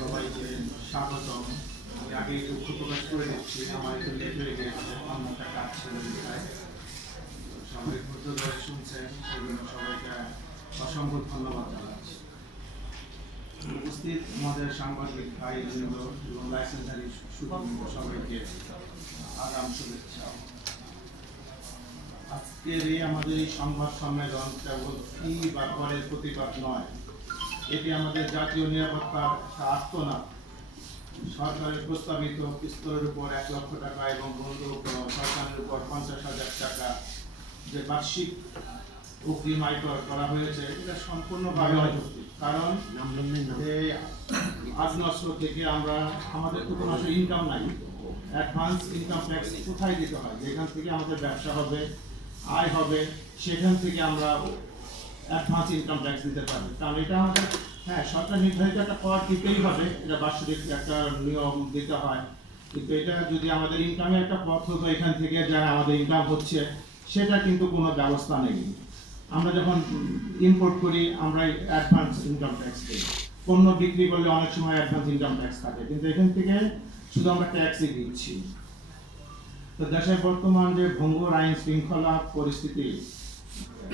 সবাইকে স্বাগতম। আমি আগে দুঃখ প্রকাশ করে দিচ্ছি, আমার একটু লেট হয়ে গিয়েছে, অন্য একটা কাজ ছিল লিখায়। সবাই ধৈর্য ধরে শুনছেন, সেজন্য সবাইকে অসংখ্য ধন্যবাদ জানাচ্ছি। উপস্থিত আমাদের সাংবাদিক ভাই বৃন্দ এবং লাইসেন্সারি সুবৃন্দ, সবাইকে আগাম শুভেচ্ছা। আজকের আমাদের এই সংবাদ সম্মেলন কেবল ফি বা করের প্রতিবাদ নয়, এটি আমাদের জাতীয় নিরাপত্তার আত্মনাদ। সরকারের প্রস্তাবিত পিস্তলের উপর 1 লক্ষ টাকা এবং বন্দুক সরকারের উপর 50,000 টাকা যে বার্ষিক অগ্রিম আয়কর করা হয়েছে, এটা সম্পূর্ণভাবে অযৌক্তিক। কারণ আগ্নেয়াস্ত্র থেকে আমাদের তো কোনো ইনকাম নাই, অ্যাডভান্স ইনকাম ট্যাক্স কোথায় দিতে হয়? যেখান থেকে আমাদের ব্যবসা হবে, আয় হবে, সেখান থেকে আমরা অ্যাডভান্স ইনকাম ট্যাক্স দিতে পারি। কারণ এটা আমাদের সরকার নির্ধারিত একটা কর দিতেই হবে, এটা বার্ষিক একটা নিয়ম দিতে হয়। কিন্তু এটা যদি আমাদের ইনকামের একটা পথ হতো, এখান থেকে যা আমাদের ইনকাম হচ্ছে সেটা কিন্তু কোনো ব্যবস্থা নেই। আমরা যখন ইম্পোর্ট করি আমরা অ্যাডভান্স ইনকাম ট্যাক্স দিই, পণ্য বিক্রি করলে অনেক সময় অ্যাডভান্স ইনকাম ট্যাক্স থাকে, কিন্তু এখান থেকে শুধু আমরা ট্যাক্সই দিচ্ছি। তো দেশের বর্তমান যে ভঙ্গুর আইন শৃঙ্খলা পরিস্থিতি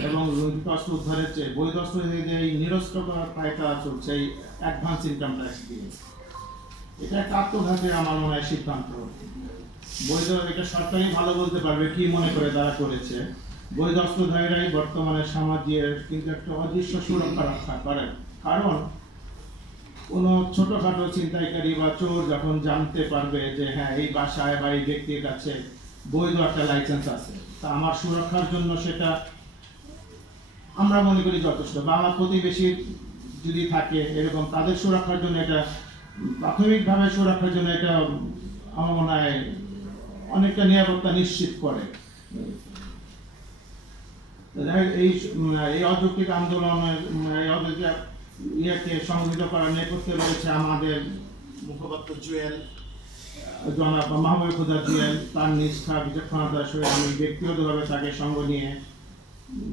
এবং লুণ্ঠিত অস্ত্র উদ্ধারের চেয়ে বৈধ অস্ত্র যে নিরস্ত্র করার পায়তা চলছে এই অ্যাডভান্স ইনকাম ট্যাক্স দিয়ে, এটা একটা আত্মঘাতী আমার মনে হয় সিদ্ধান্ত। বৈধ এটা সরকারই ভালো বলতে পারবে কি মনে করে তারা করেছে। বৈধ অস্ত্রধারীরাই বর্তমানে সমাজের কিন্তু একটা অদৃশ্য সুরক্ষা রক্ষা করেন। কারণ কোনো ছোটখাটো ছিনতাইকারী বা চোর যখন জানতে পারবে যে হ্যাঁ এই বাসায় বা এই ব্যক্তির কাছে বৈধ একটা লাইসেন্স আছে, তা আমার সুরক্ষার জন্য সেটা আমরা মনে করি যথেষ্ট। বা আমার প্রতিবেশী যদি থাকে এরকম, তাদের সুরক্ষার জন্য এটা প্রাথমিকভাবে সুরক্ষার জন্য এটা আমার মনে হয় অনেকটা নিরাপত্তা নিশ্চিত করে। এই অযৌক্তিক আন্দোলনের ইয়েকে সংগঠিত করার নেপথ্যে রয়েছে আমাদের মুখপাত্র জুয়েল, জনাব মাহবুব খুদা জুয়েল, তার নিষ্ঠা বিচক্ষণতার সঙ্গে আমি ব্যক্তিগতভাবে তাকে সঙ্গ নিয়ে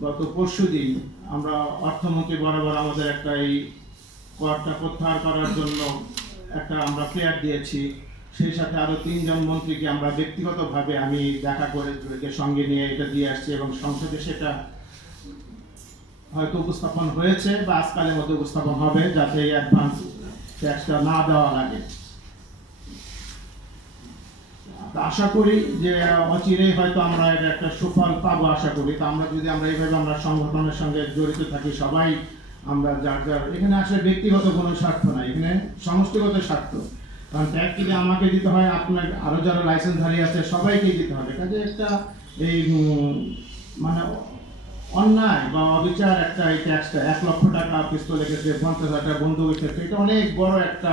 গত পরশুদিন আমরা অর্থমন্ত্রী বরাবর আমাদের একটা এই করটা প্রত্যাহার করার জন্য একটা আমরা প্রেয়ার দিয়েছি। সেই সাথে আরো 3 জন মন্ত্রীকে আমরা ব্যক্তিগতভাবে আমি দেখা করে সঙ্গে নিয়ে এটা দিয়ে আসছি এবং সংসদে সেটা হয়তো উপস্থাপন হয়েছে বা আজকালের মধ্যে উপস্থাপন হবে, যাতে এই অ্যাডভান্স ট্যাক্সটা না দেওয়া লাগে। আশা করি যে অচিরেই হয়তো আমরা এটা একটা সুফল পাবো, আশা করি। তা আমরা যদি এইভাবে আমরা সংগঠনের সঙ্গে জড়িত থাকি, সবাই আমরা যার এখানে আসলে ব্যক্তিগত কোনো স্বার্থ নাই, এখানে সমষ্টিগত স্বার্থ। কারণ ট্যাক্স যদি আমাকে দিতে হয়, আপনার আরো যারা লাইসেন্সধারী আছে সবাইকেই দিতে হবে। কাজে একটা এই মানে অন্যায় বা অবিচার একটা এই ট্যাক্সটা 1 লক্ষ টাকা পিস্তলের ক্ষেত্রে, 50,000 টাকা বন্দুকের ক্ষেত্রে, এটা অনেক বড় একটা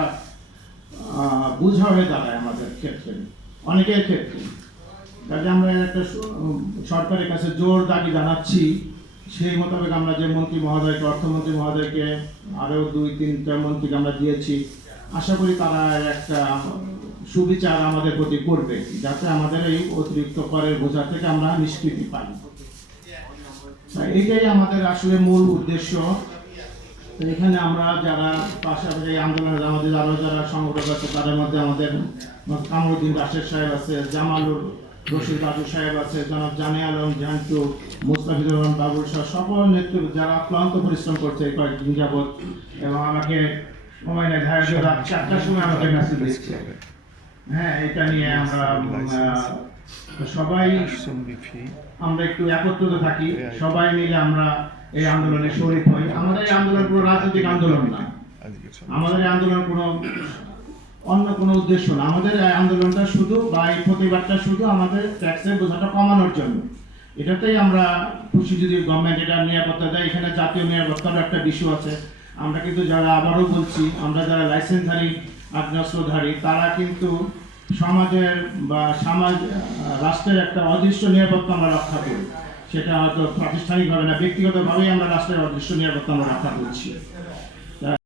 বোঝা হয়ে দাঁড়ায় আমাদের ক্ষেত্রে, অনেকের ক্ষেত্রে। কাজে আমরা একটা সরকারের কাছে জোর দাবি জানাচ্ছি, সেই মোতাবেক আমরা যে মন্ত্রী মহোদয়কে, অর্থমন্ত্রী মহোদয়কে, আরও 2-3টা মন্ত্রীকে আমরা দিয়েছি, আশা করি তারা একটা সুবিচার আমাদের প্রতি করবে, যাতে আমাদের এই অতিরিক্ত করের বোঝা থেকে আমরা নিষ্কৃতি পাই। এইটাই আমাদের আসলে মূল উদ্দেশ্য। এখানে আমরা যারা পাশাপাশি আন্দোলনের আমাদের আরো যারা সংগঠক আছে, তাদের মধ্যে আমাদের কামরুদ্দিন রাশেদ সাহেব আছে, জামালুর রশিদ বাবু সাহেব আছে, জনাব জানে আলম জান্টু, মুস্তাফিজুর রহমান বাবুল সহ সকল নেতৃত্ব যারা ক্লান্ত পরিশ্রম করছে এই কয়েকদিন যাবৎ, এবং আমাকে সময় নেই, রাত 4টার সময় আমাকে মেসেজ দিচ্ছে। হ্যাঁ, এটা নিয়ে আমরা সবাই আমরা একটু একত্রিত থাকি, সবাই মিলে আমরা এই আন্দোলনে শরীক হই। আমাদের এই আন্দোলন কোনো রাজনৈতিক আন্দোলন না, আমাদের এই আন্দোলন কোনো অন্য কোনো উদ্দেশ্য না। আমাদের এই আন্দোলনটা শুধু বা এই প্রতিবাদটা শুধু আমাদের ট্যাক্সের বোঝাটা কমানোর জন্য। এটাতেই আমরা খুশি যদি গভর্নমেন্ট এটা নিরাপত্তা দেয়। এখানে জাতীয় নিরাপত্তার একটা বিষয় আছে। আমরা কিন্তু যারা, আবারও বলছি, আমরা যারা লাইসেন্সধারী আগ্নেয়াস্ত্রধারী, তারা কিন্তু সমাজের বা রাষ্ট্রের একটা অদৃশ্য নিরাপত্তা আমরা রক্ষা করি। সেটা হয়তো প্রাতিষ্ঠানিকভাবে না, ব্যক্তিগতভাবেই আমরা রাষ্ট্রের অদৃশ্য নিরাপত্তা আমরা রক্ষা করছি।